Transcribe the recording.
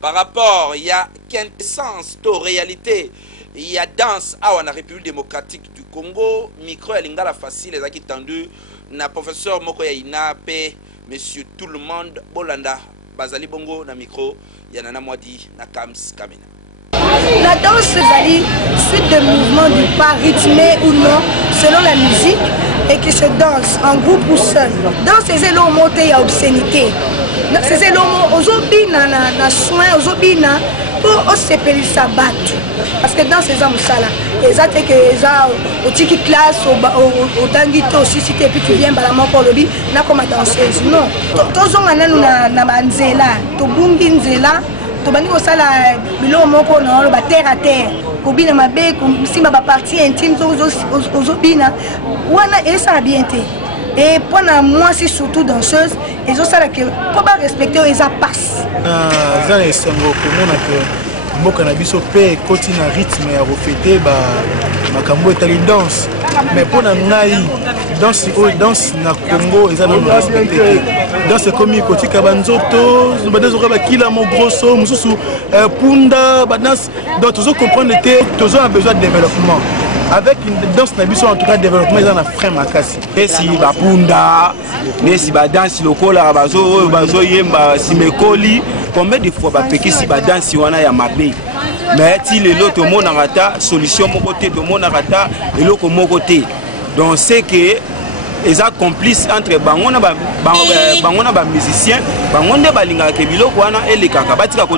par rapport il y a quintessence de réalité. Il y a danse à la République démocratique du Congo. Micro et lingala facile les acquis tendu. Na professeur Mokoya Inape, monsieur tout le monde, Bolanda, Bazali Bongo, na micro, Yanana Mwadi, na Kams Kamena. La danse, c'est suite de mouvements du pas rythmé ou non, selon la musique, et qui se danse en groupe ou seul. Dans ces éléments montés, il y a obscénité. Dans ces éléments, aux obina, na soin, aux obina, pour s'épeler sa batte. Parce que dans ces hommes-là, ils ont au tiki classe, au tanguito, aussi, si tu viens, pour le bi, na comme danseuse. Non. Tous on a na manzela, to bungi nzela. Tobani ko sala bilo moko na ba terre à terre ko bina mabe ko simba ba partie intime ozobina wana et ça bien été et pendant moi c'est surtout danseuse et ça là que pour pas respecter les passe ça les sango ko mona que mboka na biso pe koti na rythme ya reféter ba makambo etali danse mais pour na ngai danse na Congo ils ont respecté danse comme koti ka banzoto badezo ba kila mo grosso mususu punda ba danse donc tous comprendre que tous ont besoin de développement avec une danse na biso en tout cas développement ils en a frein makasi et si ba punda mais si ba danse lokola bazo yemba si mekoli combien de fois ba peki si ba danse wana ya mabe mais ti le lot mo na rata solution mo côté de mo na rata et loko mo côté donc c'est que les complices entre bangona ba musiciens bangonde balinga ke biloko wana et les kaka batika ko